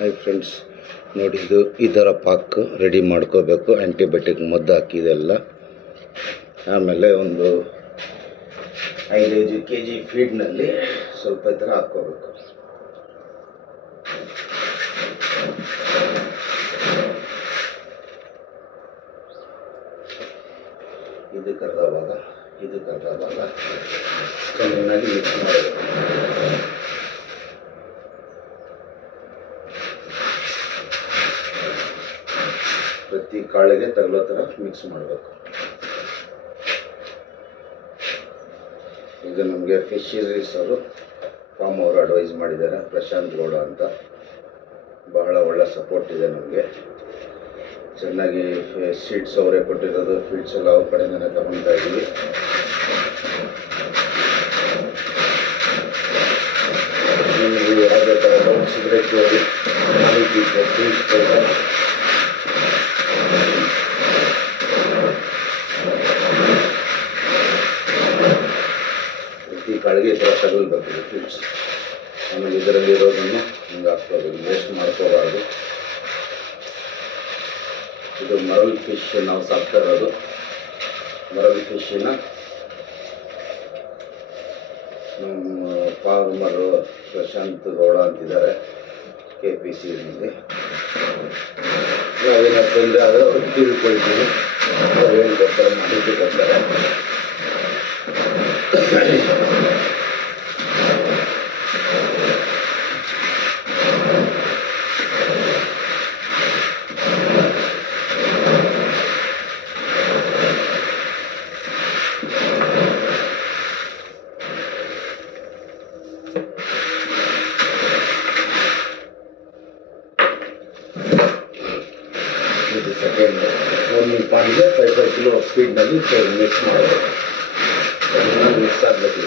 Hi friends, ನೋಡಿ ಇದು ಈ ಥರ ಪಾಕ್ ರೆಡಿ ಮಾಡ್ಕೋಬೇಕು. ಆ್ಯಂಟಿಬಯೋಟಿಕ್ ಮದ್ದು ಹಾಕಿದೆಲ್ಲ. ಆಮೇಲೆ ಒಂದು 5 kg ಫೀಡ್ನಲ್ಲಿ ಸ್ವಲ್ಪ ಈ ಥರ ಹಾಕ್ಕೋಬೇಕು. ಇದಕ್ಕೆ ಅರ್ಧ ಭಾಗ ಚೆನ್ನಾಗಿ ಮಿಕ್ಸ್ ಮಾಡಬೇಕು. ಪ್ರತಿ ಕಾಳಿಗೆ ತಗಲೋ ಥರ ಮಿಕ್ಸ್ ಮಾಡಬೇಕು. ಇದು ನಮಗೆ ಫಿಶರೀಸ್ ಅವರು ಫಾರ್ಮ್ ಅವರು ಅಡ್ವೈಸ್ ಮಾಡಿದ್ದಾರೆ, ಪ್ರಶಾಂತ್ ಗೌಡ ಅಂತ. ಬಹಳ ಒಳ್ಳೆ ಸಪೋರ್ಟ್ ಇದೆ ನಮಗೆ. ಚೆನ್ನಾಗಿ ಸೀಡ್ಸ್ ಅವರೇ ಕೊಟ್ಟಿರೋದು, ಫೀಡ್ಸ್ ಎಲ್ಲ ಅವ್ರ ಕಡೆಯಿಂದನೇ ತಗೊಳ್ತಾ ಇದ್ದೀವಿ. ನಿಮಗೆ ಯಾವುದೇ ಥರ ಡೌಟ್ಸ್ ಇದ್ದರೆ ಕೇಳಿ, ಮಾಹಿತಿ ತಿಳಿಸ್ತಾರೆ. ಪ್ರತಿ ಕಾಳಿಗೆ ಈ ಥರ ತಗೊಳ್ಬೇಕು ಫೀಡ್ಸ್. ಆಮೇಲೆ ಇದರಲ್ಲಿ ಇರೋದನ್ನು ಹಿಂಗೆ ಹಾಕ್ಕೋಬೇಕು, ವೇಸ್ಟ್ ಮಾಡ್ಕೋಬಾರ್ದು. ಇದು ಮರಲ್ ಫಿಶ್ ನಾವು ಸಾಕ್ತಾ ಇರೋದು. ಮರಲ್ ಫಿಶ್ಶಿನ ನಮ್ಮ ಫಾರ್ಮರು ಪ್ರಶಾಂತ್ ಗೌಡ ಅಂತಿದ್ದಾರೆ, KPC ನಲ್ಲಿ. ನಾವೇನೋ ತೊಂದರೆ ಆದರೆ ಅವ್ರಿಗೆ ತಿಳ್ಕೊಳ್ತೀವಿ, ಅವ್ರು ಹೇಳ್ಕೊಡ್ತಾರೆ, ಮಾಹಿತಿ ಕೊಡ್ತಾರೆ. ಇದು ಸೆಕೆಂಡ್. ಒಂದು ಪಾನಿಗೆ 5 ಕಿಲೋ ಸ್ಪೀಡ್ನಲ್ಲಿ ಮಿಕ್ಸ್ ಮಾಡಬೇಕು. ಅದನ್ನು ಮಿಕ್ಸ್ ಆಗಬೇಕು.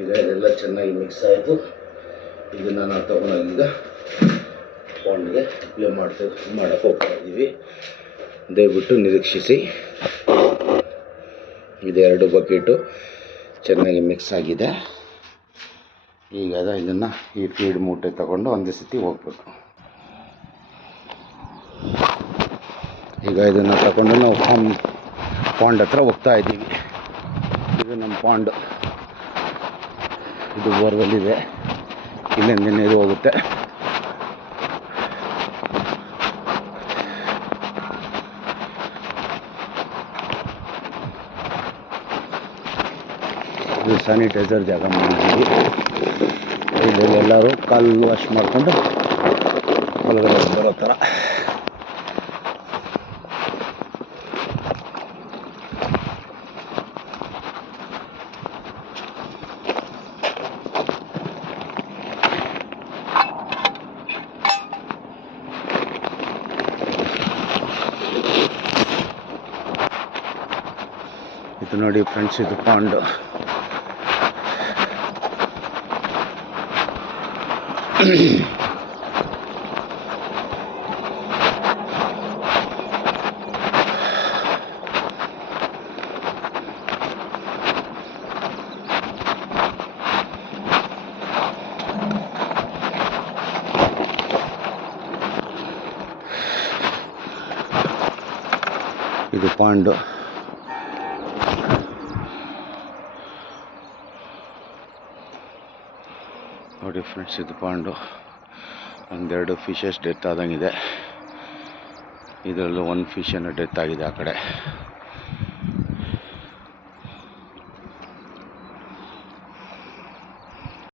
ಈಗ ಇದೆಲ್ಲ ಚೆನ್ನಾಗಿ ಮಿಕ್ಸ್ ಆಯಿತು. ಇದನ್ನು ನಾವು ತಗೊಂಡೋಗಿ ಈಗ ಪಾಂಡ್ಗೆ ಅಪ್ಲೈ ಮಾಡೋಕ್ಕೆ ಹೋಗ್ತಾ ಇದ್ದೀವಿ. ದಯವಿಟ್ಟು ನಿರೀಕ್ಷಿಸಿ. ಇದು 2 ಬಕೆಟು ಚೆನ್ನಾಗಿ ಮಿಕ್ಸ್ ಆಗಿದೆ. ಈಗ ಇದನ್ನು ಈ ಫೀಡ್ ಮೂಟೆ ತಗೊಂಡು ಒಂದೇ ಸತಿ ಹೋಗ್ಬೇಕು. ಈಗ ಇದನ್ನು ತಗೊಂಡು ನಾವು ಪಾಂಡ್ ಹತ್ರ ಹೋಗ್ತಾ ಇದ್ದೀವಿ. ಇದು ನಮ್ಮ ಪಾಂಡು. ಇದು ಬೋರ್ವೆಲ್ ಇದೆ, ಇಲ್ಲಿಂದ ನೀರು ಹೋಗುತ್ತೆ. ಇದು ಸ್ಯಾನಿಟೈಸರ್ ಜಾಗ ಮಾಡಿದ್ದೀವಿ. ಇಲ್ಲಿ ಎಲ್ಲರೂ ಕಾಲು ವಾಶ್ ಮಾಡಿಕೊಂಡು ಒಳಗಡೆ ಬರೋ ಥರ. ಇದು ನೋಡಿ ಫ್ರೆಂಡ್ಸ್, ಇದು ಪಾಂಡು. ಇದು ಪಾಂಡು. ನೋಡಿ ಫ್ರೆಂಡ್ಸ್, ಇದು ಪಾಂಡು. ಒಂದೆರಡು ಫಿಶಸ್ ಡೆತ್ ಆದಂಗಿದೆ. ಇದರಲ್ಲೂ ಒಂದು ಫಿಶನ್ನು ಡೆತ್ ಆಗಿದೆ ಆ ಕಡೆ.